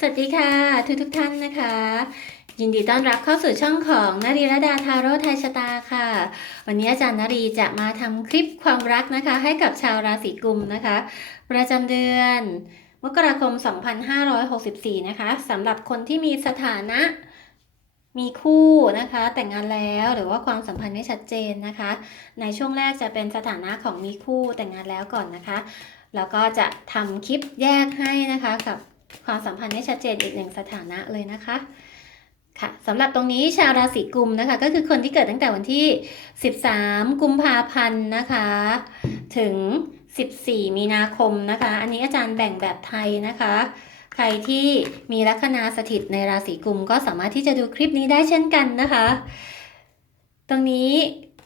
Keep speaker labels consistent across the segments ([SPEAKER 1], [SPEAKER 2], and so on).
[SPEAKER 1] สวัสดีค่ะทุกทุกท่านนะคะ ยินดีต้อนรับเข้าสู่ช่องของนารีระดาทาโร่ไทยชะตาค่ะ วันนี้อาจารย์นารีจะมาทำคลิปความรักนะคะ ให้กับชาวราศีกุมนะคะ ประจำเดือนมกราคม 2564 นะคะสำหรับคนที่มีสถานะมีคู่นะคะ แต่งงานแล้วหรือว่าความสัมพันธ์ไม่ชัดเจนนะคะ ในช่วงแรกจะเป็นสถานะของมีคู่แต่งงานแล้วก่อนนะคะแล้วก็จะทำคลิปแยกให้นะคะกับ ความสัมพันธ์ไม่ชัดเจนอีกหนึ่งสถานะเลยนะคะค่ะสำหรับตรงนี้ชาวราศีกุมนะคะ ก็คือคนที่เกิดตั้งแต่วันที่ 13 กุมภาพันธ์นะคะ ถึง 14 มีนาคมนะคะ อันนี้อาจารย์แบ่งแบบไทยนะคะ ใครที่มีลัคนาสถิตในราศีกุมก็สามารถที่จะดูคลิปนี้ได้เช่นกันนะคะ ตรงนี้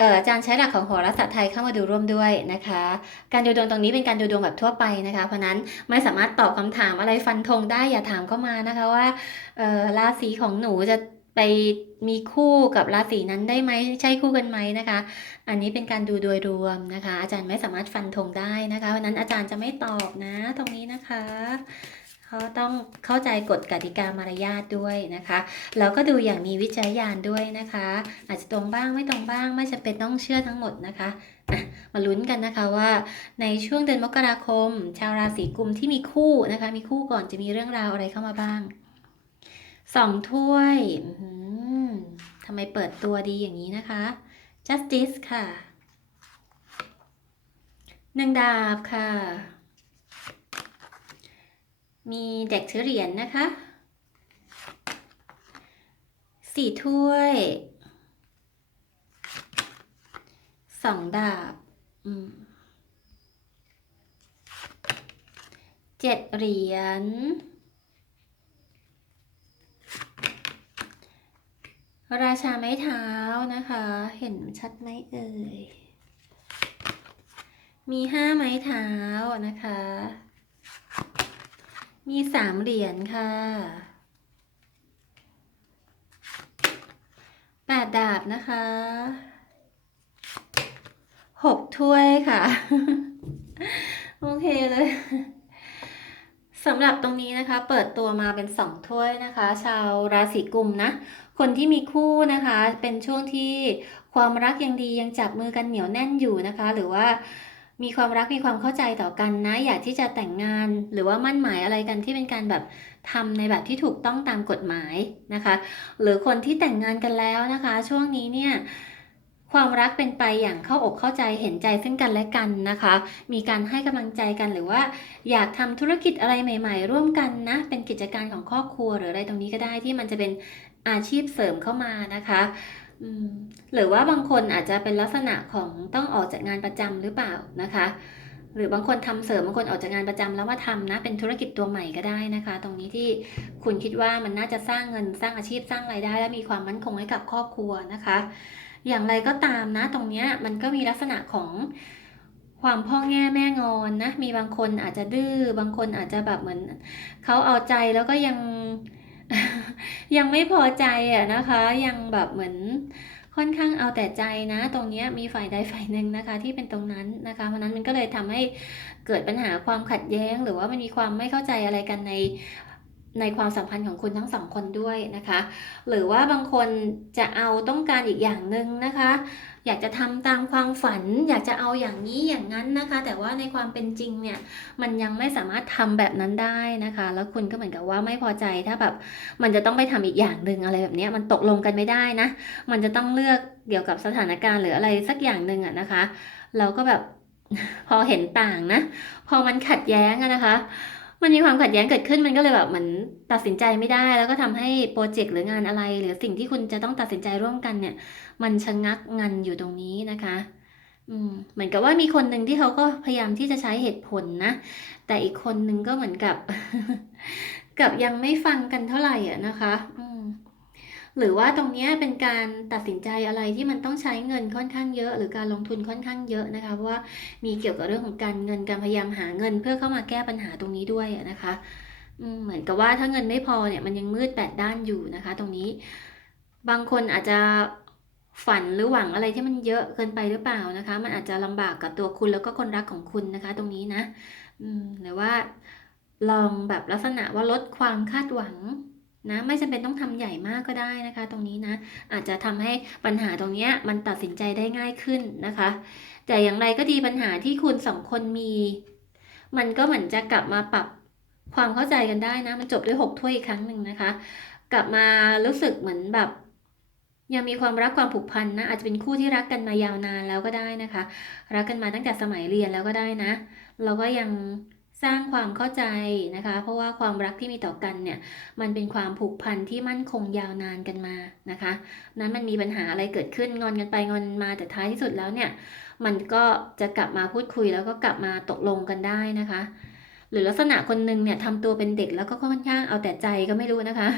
[SPEAKER 1] อาจารย์ใช้หลักของโหราศาสตร์ไทยเข้ามาดูร่วมด้วยนะคะ การดูดวงตรงนี้เป็นการดูดวงแบบทั่วไปนะคะ เพราะนั้นไม่สามารถตอบคำถามอะไรฟันธงได้อย่าถามเข้ามานะคะว่าราศีของหนูจะไปมีคู่กับราศีนั้นได้ไหมใช่คู่กันไหมนะคะ อันนี้เป็นการดูโดยรวมนะคะ อาจารย์ไม่สามารถฟันธงได้นะคะเพราะนั้นอาจารย์จะไม่ตอบนะ ตรงนี้นะคะ เขาต้องเข้าใจกฎกติกามารยาทด้วยนะคะ แล้วก็ดูอย่างมีวิจารณญาณด้วยนะคะ อาจจะตรงบ้างไม่ตรงบ้าง ไม่จำเป็นต้องเชื่อทั้งหมดนะคะมาลุ้นกันนะคะว่าในช่วงเดือนมกราคม ชาวราศีกุมที่มีคู่นะคะ มีคู่ก่อนจะมีเรื่องราวอะไรเข้ามาบ้างสองถ้วยทำไมเปิดตัวดีอย่างนี้นะคะ justice ค่ะหนึ่งดาบค่ะ มีเด็กถือเหรียญนะคะสี่ถ้วยสองดาบเจ็ดเหรียญราชาไม้เท้านะคะ เห็นชัดไหมเอ่ย มีห้าไม้เท้านะคะ มีสามเหรียญค่ะแปดดาบนะคะหกถ้วยค่ะ โอเคเลยสำหรับตรงนี้นะคะ เปิดตัวมาเป็นสองถ้วยนะคะ ชาวราศีกุมนะ คนที่มีคู่นะคะ เป็นช่วงที่ความรักยังดียังจับมือกันเหนียวแน่นอยู่นะคะ หรือว่า มีความรักมีความเข้าใจต่อกันนะ อยากที่จะแต่งงาน หรือว่ามั่นหมายอะไรกันที่เป็นการแบบทำในแบบที่ถูกต้องตามกฎหมายนะคะ หรือคนที่แต่งงานกันแล้วนะคะ ช่วงนี้เนี่ยความรักเป็นไปอย่างเข้าอกเข้าใจเห็นใจซึ่งกันและกันนะคะ มีการให้กำลังใจกันหรือว่า อยากทำธุรกิจอะไรใหม่ ๆ ร่วมกันนะ เป็นกิจการของครอบครัวหรืออะไรตรงนี้ก็ได้ที่มันจะเป็นอาชีพเสริมเข้ามานะคะ อืมหรือว่าบางคนอาจจะเป็นลักษณะของต้องออกจากงานประจำหรือเปล่านะคะ หรือบางคนทำเสริมบางคนออกจากงานประจำแล้วมาทำนะ เป็นธุรกิจตัวใหม่ก็ได้นะคะ ตรงนี้ที่คุณคิดว่ามันน่าจะสร้างเงินสร้างอาชีพสร้างรายได้ และมีความมั่นคงให้กับครอบครัวนะคะ อย่างไรก็ตามนะ ตรงเนี้ยมันก็มีลักษณะของความพ่อแง่แม่งอนนะ มีบางคนอาจจะดื้อบางคนอาจจะแบบเหมือนเขาเอาใจแล้วก็ยัง ยังไม่พอใจอะนะคะ ยังแบบเหมือนค่อนข้างเอาแต่ใจนะ ตรงนี้มีฝ่ายใดฝ่ายหนึ่งนะคะ ที่เป็นตรงนั้นนะคะเพราะฉะนั้นมันก็เลยทำให้เกิดปัญหาความขัดแย้ง หรือว่ามันมีความไม่เข้าใจอะไรกันในในความสัมพันธ์ของคุณทั้งสองคนด้วยนะคะ หรือว่าบางคนจะเอาต้องการอีกอย่างหนึ่งนะคะ อยากจะทำตามความฝัน อยากจะเอาอย่างนี้อย่างนั้นนะคะ แต่ว่าในความเป็นจริงเนี่ยมันยังไม่สามารถทำแบบนั้นได้นะคะ แล้วคุณก็เหมือนกับว่าไม่พอใจถ้าแบบมันจะต้องไปทำอีกอย่างหนึ่งอะไรแบบนี้มันตกลงกันไม่ได้นะ มันจะต้องเลือกเกี่ยวกับสถานการณ์หรืออะไรสักอย่างหนึ่งอะนะคะ เราก็แบบพอเห็นต่างนะ พอมันขัดแย้งอะนะคะ มันมีความขัดแย้งเกิดขึ้นมันก็เลยแบบเหมือนตัดสินใจไม่ได้ แล้วก็ทำให้โปรเจกต์หรืองานอะไร หรือสิ่งที่คุณจะต้องตัดสินใจร่วมกันเนี่ย มันชะงักงันอยู่ตรงนี้นะคะอืมเหมือนกับว่ามีคนหนึ่งที่เขาก็พยายามที่จะใช้เหตุผลนะ แต่อีกคนหนึ่งก็เหมือนกับ กับยังไม่ฟังกันเท่าไหร่อะนะคะ อื หรือว่าตรงนี้เป็นการตัดสินใจอะไรที่มันต้องใช้เงินค่อนข้างเยอะ หรือการลงทุนค่อนข้างเยอะนะคะเพราะว่ามีเกี่ยวกับเรื่องของการเงินการพยายามหาเงินเพื่อเข้ามาแก้ปัญหาตรงนี้ด้วยนะคะเหมือนกับว่าถ้าเงินไม่พอเนี่ยมันยังมืดแปดด้านอยู่นะคะ ตรงนี้ บางคนอาจจะฝันหรือหวังอะไรที่มันเยอะเกินไปหรือเปล่านะคะ มันอาจจะลำบากกับตัวคุณแล้วก็คนรักของคุณนะคะ ตรงนี้นะหรือว่าลองแบบลักษณะว่าลดความคาดหวัง นะไม่จำเป็นต้องทำใหญ่มากก็ได้นะคะ ตรงนี้นะอาจจะทำให้ปัญหาตรงนี้มันตัดสินใจได้ง่ายขึ้นนะคะ แต่อย่างไรก็ดีปัญหาที่คุณสองคนมี มันก็เหมือนจะกลับมาปรับความเข้าใจกันได้นะ มันจบด้วยหกถ้วยอีกครั้งหนึ่งนะคะ กลับมารู้สึกเหมือนแบบยังมีความรักความผูกพันนะอาจจะเป็นคู่ที่รักกันมายาวนานแล้วก็ได้นะคะ รักกันมาตั้งแต่สมัยเรียนแล้วก็ได้นะ เราก็ยัง สร้างความเข้าใจนะคะ เพราะว่าความรักที่มีต่อกันเนี่ย มันเป็นความผูกพันที่มั่นคงยาวนานกันมานะคะ นั้นมันมีปัญหาอะไรเกิดขึ้นงอนกันไปงอนมาแต่ท้ายที่สุดแล้วเนี่ย มันก็จะกลับมาพูดคุยแล้วก็กลับมาตกลงกันได้นะคะ หรือลักษณะคนหนึ่งเนี่ยทำตัวเป็นเด็กแล้วก็ค่อนข้างเอาแต่ใจก็ไม่รู้นะคะ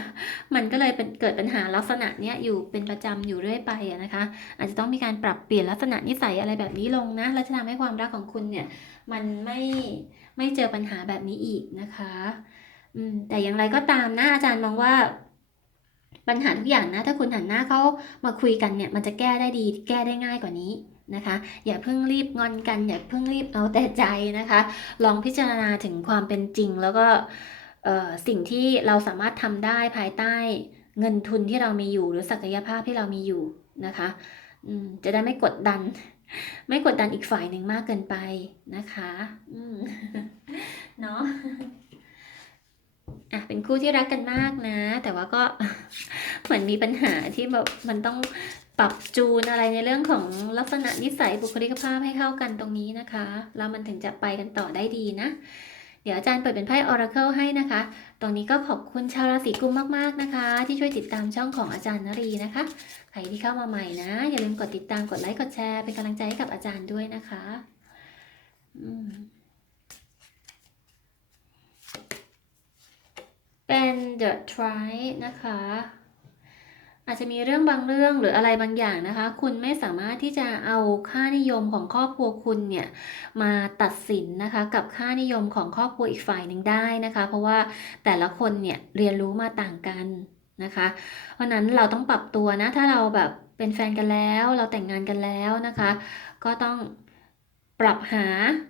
[SPEAKER 1] มันก็เลยเป็นเกิดปัญหาลักษณะเนี้ยอยู่เป็นประจำอยู่เรื่อยไปนะคะ อาจจะต้องมีการปรับเปลี่ยนลักษณะนิสัยอะไรแบบนี้ลงนะแล้วจะทำให้ความรักของคุณเนี่ยมันไม่ ไม่เจอปัญหาแบบนี้อีกนะคะอืมแต่อย่างไรก็ตามนะอาจารย์มองว่า ปัญหาทุกอย่างนะ ถ้าคุณหันหน้าเขามาคุยกันเนี่ย มันจะแก้ได้ดี แก้ได้ง่ายกว่านี้นะคะ อย่าเพิ่งรีบงอนกัน อย่าเพิ่งรีบเอาแต่ใจนะคะ ลองพิจารณาถึงความเป็นจริง แล้วก็สิ่งที่เราสามารถทำได้ภายใต้เงินทุนที่เรามีอยู่ หรือศักยภาพที่เรามีอยู่นะคะอืมจะได้ไม่กดดัน ไม่กดดันอีกฝ่ายหนึ่งมากเกินไปนะคะอืมเนาะอะเป็นคู่ที่รักกันมากนะ แต่ว่าก็เหมือนมีปัญหาที่แบบมันต้องปรับจูนอะไรในเรื่องของลักษณะนิสัยบุคลิกภาพให้เข้ากันตรงนี้นะคะ แล้วมันถึงจะไปกันต่อได้ดีนะ เดี๋ยวอาจารย์เปิดเป็นไพ่ Oracle ให้นะคะ ตรงนี้ก็ขอบคุณชาวราศีกุมมากๆนะคะ ที่ช่วยติดตามช่องของอาจารย์นรีนะคะ ใครที่เข้ามาใหม่นะ อย่าลืมกดติดตามกดไลค์กดแชร์เป็นกำลังใจให้กับอาจารย์ด้วยนะคะเป็น The Try นะคะ อาจจะมีเรื่องบางเรื่องหรืออะไรบางอย่างนะคะ คุณไม่สามารถที่จะเอาค่านิยมของครอบครัวคุณเนี่ยมาตัดสินนะคะ กับค่านิยมของครอบครัวอีกฝ่ายหนึ่งได้นะคะ เพราะว่าแต่ละคนเนี่ยเรียนรู้มาต่างกันนะคะ เพราะนั้นเราต้องปรับตัวนะถ้าเราแบบเป็นแฟนกันแล้ว เราแต่งงานกันแล้วนะคะ ก็ต้องปรับหา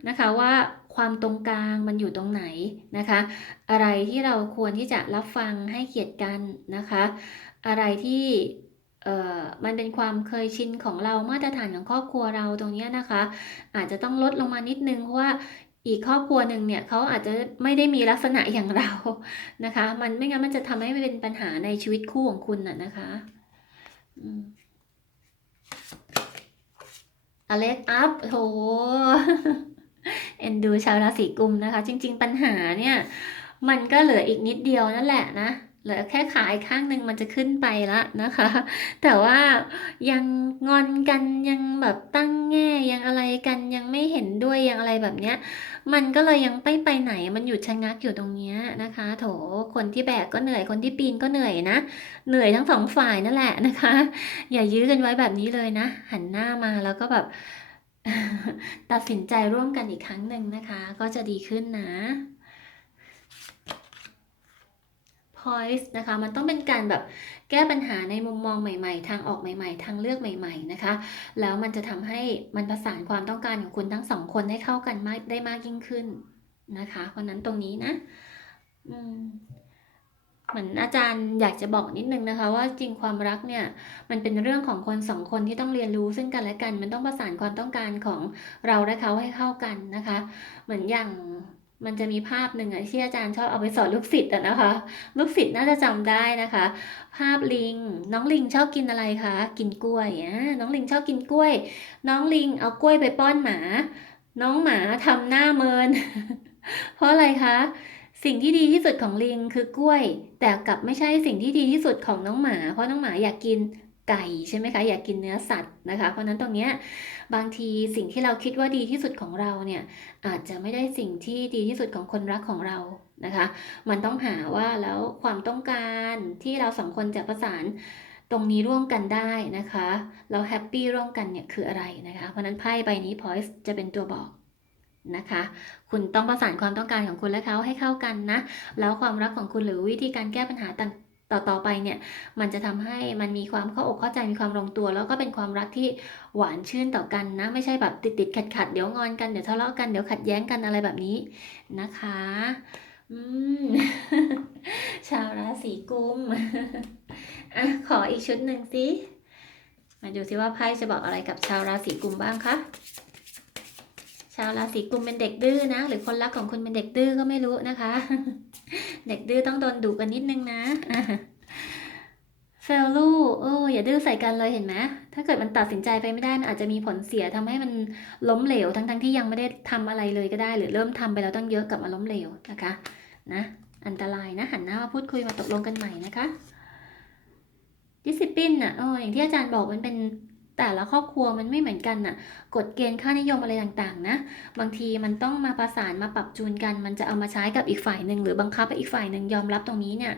[SPEAKER 1] นะคะว่าความตรงกลางมันอยู่ตรงไหนนะคะ อะไรที่เราควรที่จะรับฟังให้เกียรติกันนะคะ อะไรที่เอ่อมันเป็นความเคยชินของเรามาตรฐานของครอบครัวเราตรงนี้นะคะ อาจจะต้องลดลงมานิดนึงเพราะว่าอีกครอบครัวหนึ่งเนี่ยเขาอาจจะไม่ได้มีลักษณะอย่างเรานะคะ มันไม่งั้นมันจะทำให้เป็นปัญหาในชีวิตคู่ของคุณน่ะนะคะอเล็กอัพโถเอ็นดูชาวราศีกุมนะคะ จริง ๆ ปัญหาเนี่ย มันก็เหลืออีกนิดเดียวนั่นแหละนะ เหลือแค่ขายข้างหนึ่งมันจะขึ้นไปละนะคะ แต่ว่ายังงอนกันยังแบบตั้งแง่ยังอะไรกันยังไม่เห็นด้วยยังอะไรแบบเนี้ย มันก็เลยยังไม่ไปไหนมันหยุดชะงักอยู่ตรงเนี้ยนะคะ โถคนที่แบกก็เหนื่อยคนที่ปีนก็เหนื่อยนะเหนื่อยทั้งสองฝ่ายนั่นแหละนะคะ อย่ายื้อกันไว้แบบนี้เลยนะ หันหน้ามาแล้วก็แบบตัดสินใจร่วมกันอีกครั้งหนึ่งนะคะ ก็จะดีขึ้นนะ Poise นะคะ มันต้องเป็นการแบบแก้ปัญหาในมุมมองใหม่ ๆ ทางออกใหม่ ๆ ทางเลือกใหม่ ๆ นะคะ แล้วมันจะทำให้มันประสานความต้องการของคุณทั้งสองคนให้เข้ากันมากได้มากยิ่งขึ้นนะคะ เพราะนั้นตรงนี้นะเหมือนอาจารย์อยากจะบอกนิดนึงนะคะ ว่าจริงความรักเนี่ยมันเป็นเรื่องของคนสองคนที่ต้องเรียนรู้ซึ่งกันและกัน มันต้องประสานความต้องการของเราและเขาให้เข้ากันนะคะ เหมือนอย่าง มันจะมีภาพหนึ่งอะที่อาจารย์ชอบเอาไปสอนลูกศิษย์อะนะคะ ลูกศิษย์น่าจะจำได้นะคะ ภาพลิง น้องลิงชอบกินอะไรคะ กินกล้วยอะน้องลิงชอบกินกล้วย น้องลิงเอากล้วยไปป้อนหมา น้องหมาทำหน้าเมิน เพราะอะไรคะ สิ่งที่ดีที่สุดของลิงคือกล้วย แต่กลับไม่ใช่สิ่งที่ดีที่สุดของน้องหมา เพราะน้องหมาอยากกิน ไก่ใช่ไหมคะ อยากกินเนื้อสัตว์นะคะ เพราะนั้นตรงเนี้ยบางทีสิ่งที่เราคิดว่าดีที่สุดของเราเนี่ยอาจจะไม่ได้สิ่งที่ดีที่สุดของคนรักของเรานะคะ มันต้องหาว่าแล้วความต้องการที่เราสองคนจะประสานตรงนี้ร่วมกันได้นะคะ เราแฮปปี้ร่วมกันเนี่ยคืออะไรนะคะ เพราะนั้นไพ่ใบนี้ Poise จะเป็นตัวบอกนะคะ คุณต้องประสานความต้องการของคุณและเขาให้เข้ากันนะ แล้วความรักของคุณหรือวิธีการแก้ปัญหาต่าง ต่อๆไปเนี่ยมันจะทำให้มันมีความเข้าอกเข้าใจมีความลงตัว แล้วก็เป็นความรักที่หวานชื่นต่อกันนะ ไม่ใช่แบบติดติดขัดขัดเดี๋ยวงอนกันเดี๋ยวทะเลาะกันเดี๋ยวขัดแย้งกันอะไรแบบนี้นะคะอืมชาวราศีกุมอะขออีกชุดหนึ่งสิมาดูสิว่าไพ่จะบอกอะไรกับชาวราศีกุมบ้างคะ ชาวราศีกุมเป็นเด็กดื้อนะ หรือคนรักของคุณเป็นเด็กดื้อก็ไม่รู้นะคะ เด็กดื้อต้องโดนดุกันนิดนึงนะเฟลลูโอ้อย่าดื้อใส่กันเลยเห็นไหมถ้าเกิดมันตัดสินใจไปไม่ได้มันอาจจะมีผลเสียทำให้มันล้มเหลวทั้งๆทที่ยังไม่ได้ทำอะไรเลยก็ได้ หรือเริ่มทำไปแล้วตั้งเยอะกลับมาล้มเหลวนะคะ นะ อันตรายนะ หันหน้ามาพูดคุยมาตกลงกันใหม่นะคะดิสซิปลินน่ะเอออย่างที่อาจารย์บอกมันเป็น แต่ละครอบครัวมันไม่เหมือนกันน่ะ กฎเกณฑ์ค่านิยมอะไรต่างๆ นะ บางทีมันต้องมาประสานมาปรับจูนกัน มันจะเอามาใช้กับอีกฝ่ายหนึ่งหรือบังคับให้อีกฝ่ายหนึ่งยอมรับตรงนี้เนี่ย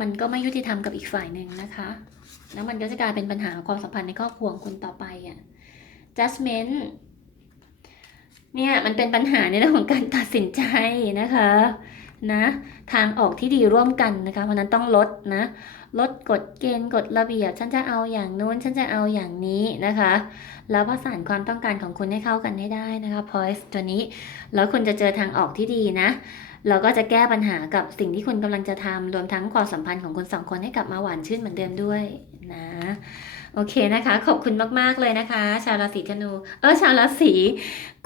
[SPEAKER 1] มันก็ไม่ยุติธรรมกับอีกฝ่ายหนึ่งนะคะ แล้วมันก็จะกลายเป็นปัญหาความสัมพันธ์ในครอบครัวคุณต่อไปอะ judgment เนี่ยมันเป็นปัญหาในเรื่องของการตัดสินใจนะคะนะทางออกที่ดีร่วมกันนะคะเพราะนั้นต้องลดนะ ลดกฎเกณฑ์กฎระเบียบ ฉันจะเอาอย่างนู้น ฉันจะเอาอย่างนี้นะคะ แล้วประสานความต้องการของคุณให้เข้ากันให้ได้นะคะ poise ตัวนี้ แล้วคุณจะเจอทางออกที่ดีนะ เราก็จะแก้ปัญหากับสิ่งที่คุณกำลังจะทำรวมทั้งความสัมพันธ์ของคุณสองคนให้กลับมาหวานชื่นเหมือนเดิมด้วยนะโอเคนะคะ ขอบคุณมากๆเลยนะคะ ชาวราศีธนู เออชาวราศี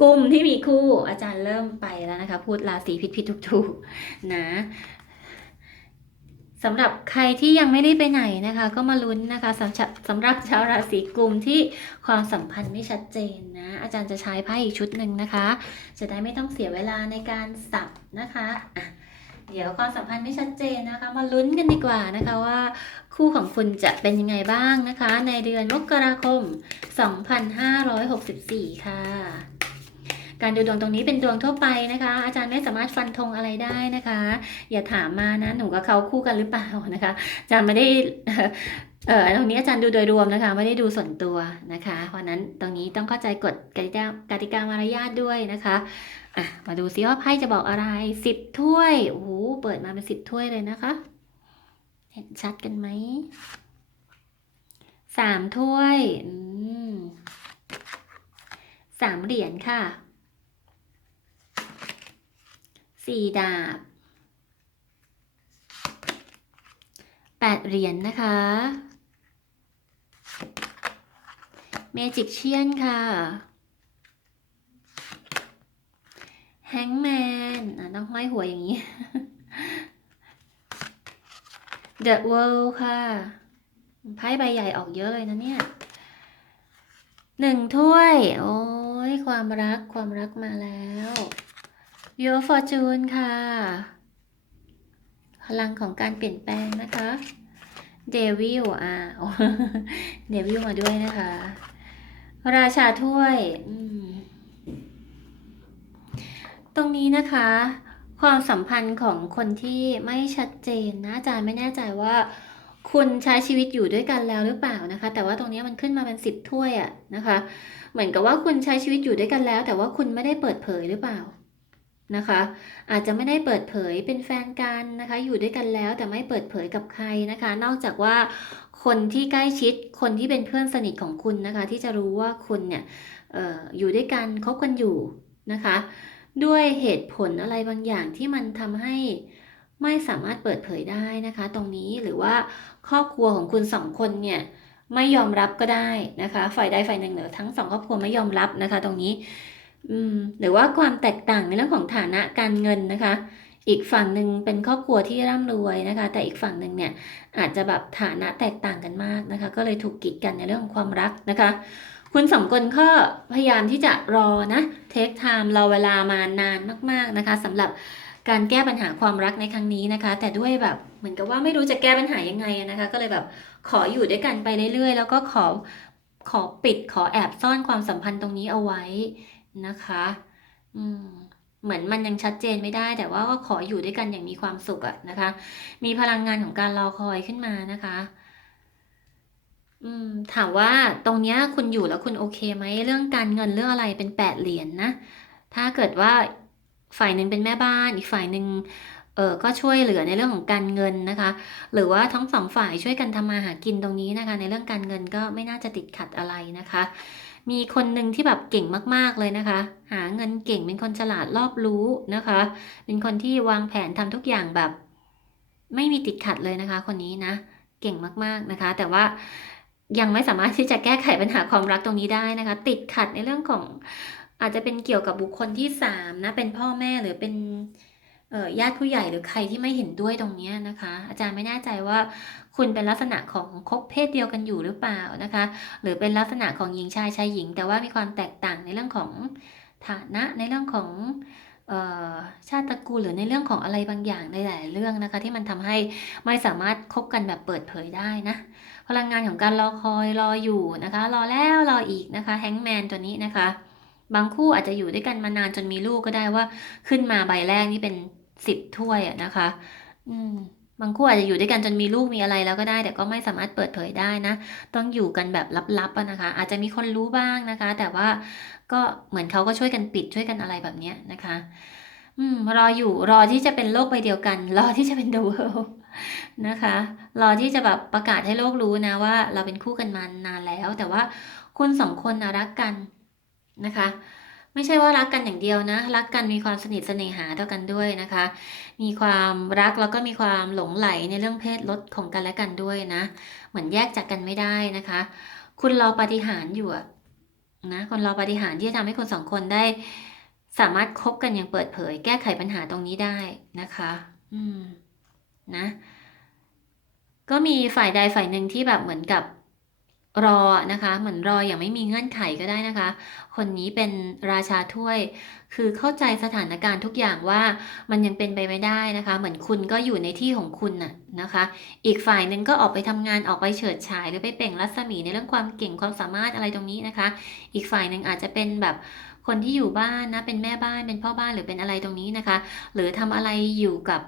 [SPEAKER 1] กุมที่มีคู่อาจารย์เริ่มไปแล้วนะคะ พูดราศีผิดๆถูกๆนะ สำหรับใครที่ยังไม่ได้ไปไหนนะคะ ก็มาลุ้นนะคะสำหรับสำหรับชาวราศีกุมที่ความสัมพันธ์ไม่ชัดเจนนะ อาจารย์จะใช้ไพ่อีกชุดหนึ่งนะคะ จะได้ไม่ต้องเสียเวลาในการสับนะคะะเดี๋ยวความสัมพันธ์ไม่ชัดเจนนะคะ มาลุ้นกันดีกว่านะคะว่าคู่ของคุณจะเป็นยังไงบ้างนะคะ ในเดือนมกราคม 2564 ค่ะ การดูดวงตรงนี้เป็นดวงทั่วไปนะคะ อาจารย์ไม่สามารถฟันธงอะไรได้นะคะ อย่าถามมานะหนูกับเขาคู่กันหรือเปล่านะคะอาจารย์ไม่ได้เออตรงนี้อาจารย์ดูโดยรวมนะคะ ไม่ได้ดูส่วนตัวนะคะ เพราะนั้นตรงนี้ต้องเข้าใจกฎกติกากติกามารยาทด้วยนะคะอะมาดูซิว่าไพ่จะบอกอะไรสิบถ้วยโอ้โหเปิดมาเป็นสิบถ้วยเลยนะคะ เห็นชัดกันไหมสามถ้วยสามเหรียญค่ะ สี่ดาบแปดเหรียญนะคะ เมจิกเชียนค่ะแฮงแมนต้องห้อยหัวอย่างนี้ The World ค่ะ ไพ่ใบใหญ่ออกเยอะเลยนะเนี่ยหนึ่งถ้วย โอ้ย ความรักความรักมาแล้ว Your Fortune ค่ะ พลังของการเปลี่ยนแปลงนะคะเดวิลอ่าเดวิลมาด้วยนะคะ ราชาถ้วย ตรงนี้นะคะ ความสัมพันธ์ของคนที่ไม่ชัดเจนนะอาจารย์ไม่แน่ใจว่า คุณใช้ชีวิตอยู่ด้วยกันแล้วหรือเปล่านะคะ แต่ว่าตรงนี้มันขึ้นมาเป็นสิบถ้วยอะนะคะ เหมือนกับว่าคุณใช้ชีวิตอยู่ด้วยกันแล้ว แต่ว่าคุณไม่ได้เปิดเผยหรือเปล่า นะคะ อาจจะไม่ได้เปิดเผยเป็นแฟนกันนะคะ อยู่ด้วยกันแล้วแต่ไม่เปิดเผยกับใครนะคะ นอกจากว่าคนที่ใกล้ชิดคนที่เป็นเพื่อนสนิทของคุณนะคะ ที่จะรู้ว่าคุณเนี่ยอออยู่ด้วยกันคบกันอยู่นะคะ ด้วยเหตุผลอะไรบางอย่างที่มันทำให้ไม่สามารถเปิดเผยได้นะคะ ตรงนี้หรือว่าครอบครัวของคุณสองคนเนี่ยไม่ยอมรับก็ได้นะคะ ฝ่ายใดฝ่ายหนึ่งหรือทั้งสองครอบครัวไม่ยอมรับนะคะ ตรงนี้ อืมหรือว่าความแตกต่างในเรื่องของฐานะการเงินนะคะ อีกฝั่งหนึ่งเป็นครอบครัวที่ร่ำรวยนะคะ แต่อีกฝั่งหนึ่งเนี่ยอาจจะแบบฐานะแตกต่างกันมากนะคะ ก็เลยถูกกีดกันในเรื่องของความรักนะคะ คุณสองคนก็พยายามที่จะรอนะเทคไทม์รอเวลามานานมากๆนะคะสำหรับการแก้ปัญหาความรักในครั้งนี้นะคะ แต่ด้วยแบบเหมือนกับว่าไม่รู้จะแก้ปัญหายังไงนะคะ ก็เลยแบบขออยู่ด้วยกันไปเรื่อยๆ แล้วก็ขอขอปิดขอแอบซ่อนความสัมพันธ์ตรงนี้เอาไว้ นะคะ อืมเหมือนมันยังชัดเจนไม่ได้ แต่ว่าก็ขออยู่ด้วยกันอย่างมีความสุขอะนะคะ มีพลังงานของการรอคอยขึ้นมานะคะ อืม ถามว่าตรงเนี้ยคุณอยู่แล้วคุณโอเคไหมเรื่องการเงินเรื่องอะไรเป็นแปดเหรียญนนะถ้าเกิดว่าฝ่ายหนึ่งเป็นแม่บ้านอีกฝ่ายหนึ่งเออก็ช่วยเหลือในเรื่องของการเงินนะคะ หรือว่าทั้งสองฝ่ายช่วยกันทำมาหากินตรงนี้นะคะ ในเรื่องการเงินก็ไม่น่าจะติดขัดอะไรนะคะ มีคนหนึ่งที่แบบเก่งมากๆเลยนะคะ หาเงินเก่งเป็นคนฉลาดรอบรู้นะคะ เป็นคนที่วางแผนทำทุกอย่างแบบ ไม่มีติดขัดเลยนะคะ คนนี้นะ เก่งมากๆนะคะ แต่ว่ายังไม่สามารถที่จะแก้ไขปัญหาความรักตรงนี้ได้นะคะ ติดขัดในเรื่องของอาจจะเป็นเกี่ยวกับบุคคลที่สามนะ เป็นพ่อแม่หรือเป็นญาติผู้ใหญ่หรือใครที่ไม่เห็นด้วยตรงนี้นะคะ อาจารย์ไม่แน่ใจว่า คุณเป็นลักษณะของคบเพศเดียวกันอยู่หรือเปล่านะคะ หรือเป็นลักษณะของหญิงชายชายหญิง แต่ว่ามีความแตกต่างในเรื่องของฐานะในเรื่องของออชาติตระกูลหรือในเรื่องของอะไรบางอย่างในหลายเรื่องนะคะ ที่มันทำให้ไม่สามารถคบกันแบบเปิดเผยได้นะ พลังงานของการรอคอยรออยู่นะคะ รอแล้วรออีกนะคะแฮงแมนตัวนี้นะคะ บางคู่อาจจะอยู่ด้วยกันมานานจนมีลูกก็ได้ว่า ขึ้นมาใบแรกนี่เป็นสิบถ้วยอะนะคะ อืม บางคู่อาจจะอยู่ด้วยกันจนมีลูกมีอะไรแล้วก็ได้ แต่ก็ไม่สามารถเปิดเผยได้นะ ต้องอยู่กันแบบลับๆนะคะ อาจจะมีคนรู้บ้างนะคะ แต่ว่าก็เหมือนเขาก็ช่วยกันปิดช่วยกันอะไรแบบเนี้ยนะคะ อืมรออยู่รอที่จะเป็นโลกใบเดียวกัน รอที่จะเป็น the world นะคะ รอที่จะแบบประกาศให้โลกรู้นะว่า เราเป็นคู่กันมานานแล้ว แต่ว่าคุณสองคนนะรักกันนะคะ ไม่ใช่ว่ารักกันอย่างเดียวนะ รักกันมีความสนิทเสน่หาเท่ากันด้วยนะคะ มีความรักแล้วก็มีความหลงไหลในเรื่องเพศลดของกันและกันด้วยนะ เหมือนแยกจากกันไม่ได้นะคะ คุณรอปาฏิหาริย์อยู่นะคนรอปาฏิหาริย์ที่จะทำให้คนสองคนได้ สามารถคบกันอย่างเปิดเผย แก้ไขปัญหาตรงนี้ได้นะคะ อืมนะ ก็มีฝ่ายใดฝ่ายหนึ่งที่แบบเหมือนกับ รอนะคะเหมือนรออย่างไม่มีเงื่อนไขก็ได้นะคะ คนนี้เป็นราชาถ้วย คือเข้าใจสถานการณ์ทุกอย่างว่ามันยังเป็นไปไม่ได้นะคะ เหมือนคุณก็อยู่ในที่ของคุณน่ะนะคะ อีกฝ่ายหนึ่งก็ออกไปทำงานออกไปเฉิดฉาย หรือไปเปล่งรัศมีในเรื่องความเก่งความสามารถอะไรตรงนี้นะคะ อีกฝ่ายหนึ่งอาจจะเป็นแบบคนที่อยู่บ้านนะเป็นแม่บ้านเป็นพ่อบ้านหรือเป็นอะไรตรงนี้นะคะ หรือทำอะไรอยู่กับ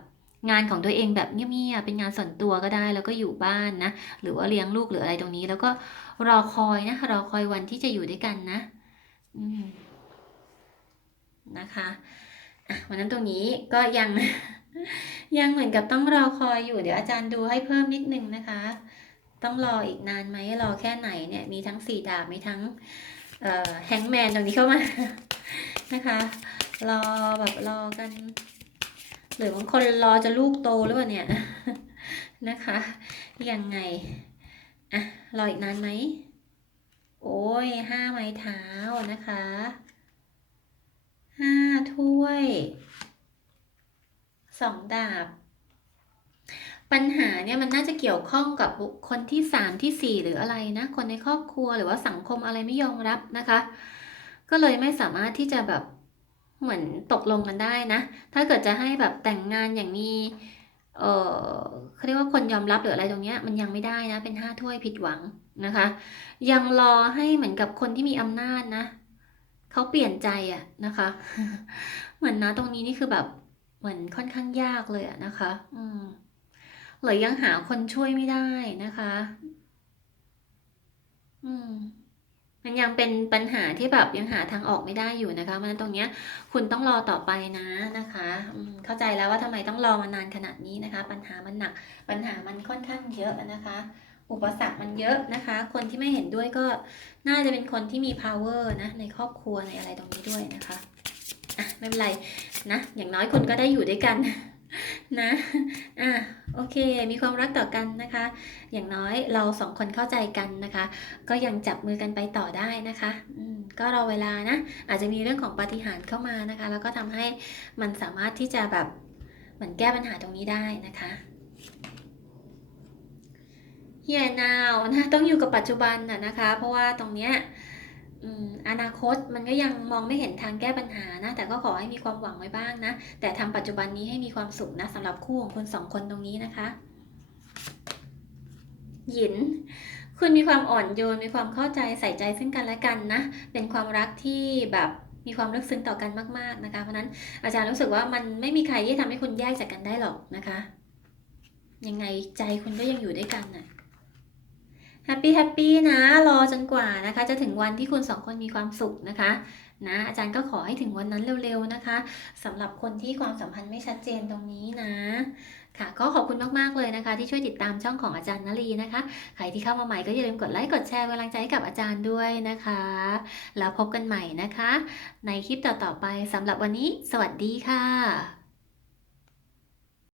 [SPEAKER 1] งานของตัวเองแบบเงียบๆเป็นงานส่วนตัวก็ได้ แล้วก็อยู่บ้านนะ หรือว่าเลี้ยงลูกหรืออะไรตรงนี้ แล้วก็รอคอยนะ รอคอยวันที่จะอยู่ด้วยกันนะนะคะวันนั้นตรงนี้ก็ยัง ยังเหมือนกับต้องรอคอยอยู่ เดี๋ยวอาจารย์ดูให้เพิ่มนิดนึงนะคะ ต้องรออีกนานไหมรอแค่ไหนเนี่ย มีทั้งสี่ดาบมีทั้งแฮงแมนตรงนี้เข้ามานะคะ รอแบบรอกัน หรือบางคนรอจะลูกโตหรือเปล่าเนี่ยนะคะ ยังไงอะรออีกนานไหม โอ้ยห้าไม้เท้านะคะห้าถ้วยสองดาบ ปัญหาเนี่ยมันน่าจะเกี่ยวข้องกับบุคคลที่สามที่สี่หรืออะไรนะ คนในครอบครัวหรือว่าสังคมอะไรไม่ยอมรับนะคะ ก็เลยไม่สามารถที่จะแบบ เหมือนตกลงกันได้นะ ถ้าเกิดจะให้แบบแต่งงานอย่างมีเออเขาเรียกว่าคนยอมรับหรืออะไรตรงเนี้ยมันยังไม่ได้นะ เป็นห้าถ้วยผิดหวังนะคะ ยังรอให้เหมือนกับคนที่มีอำนาจนะเขาเปลี่ยนใจอะนะคะ เหมือนนะตรงนี้นี่คือแบบเหมือนค่อนข้างยากเลยอะนะคะ อืมหรือยังหาคนช่วยไม่ได้นะคะ อืม มันยังเป็นปัญหาที่แบบยังหาทางออกไม่ได้อยู่นะคะมันตรงเนี้ยคุณต้องรอต่อไปนะนะคะเข้าใจแล้วว่าทำไมต้องรอมานานขนาดนี้นะคะ ปัญหามันหนัก ปัญหามันค่อนข้างเยอะนะคะ อุปสรรคมันเยอะนะคะ คนที่ไม่เห็นด้วยก็น่าจะเป็นคนที่มี power นะในครอบครัวในอะไรตรงนี้ด้วยนะคะอะไม่เป็นไรนะอย่างน้อยคุณก็ได้อยู่ด้วยกันนะอะ เค มีความรักต่อกันนะคะ อย่างน้อยเราสองคนเข้าใจกันนะคะ ก็ยังจับมือกันไปต่อได้นะคะอืมก็รอเวลานะ อาจจะมีเรื่องของปาฏิหาริย์เข้ามานะคะ แล้วก็ทำให้มันสามารถที่จะแบบเหมือนแก้ปัญหาตรงนี้ได้นะคะเฮียนาวนะต้องอยู่กับปัจจุบันน่ะนะคะ เพราะว่าตรงเนี้ย อืมอนาคตมันก็ยังมองไม่เห็นทางแก้ปัญหานะ แต่ก็ขอให้มีความหวังไว้บ้างนะ แต่ทำปัจจุบันนี้ให้มีความสุขนะสำหรับคู่ของคนสองคนตรงนี้นะคะ หยิน คุณมีความอ่อนโยน มีความเข้าใจใส่ใจซึ่งกันและกันนะ เป็นความรักที่แบบมีความลึกซึ้งต่อกันมาก ๆนะคะ เพราะนั้นอาจารย์รู้สึกว่ามันไม่มีใครที่ทำให้คุณแยกจากกันได้หรอกนะคะ ยังไงใจคุณก็ยังอยู่ด้วยกันน่ะ แฮปปี้แฮปปี้นะ รอจนกว่านะคะ จะถึงวันที่คุณสองคนมีความสุขนะคะนะอาจารย์ก็ขอให้ถึงวันนั้นเร็วๆนะคะสำหรับคนที่ความสัมพันธ์ไม่ชัดเจนตรงนี้นะ ค่ะ ก็ขอบคุณมากๆเลยนะคะ ที่ช่วยติดตามช่องของอาจารย์นลีนะคะ ใครที่เข้ามาใหม่ก็อย่าลืมกดไลค์กดแชร์กำลังใจให้กับอาจารย์ด้วยนะคะ แล้วพบกันใหม่นะคะ ในคลิปต่อๆไปสำหรับวันนี้ สวัสดีค่ะ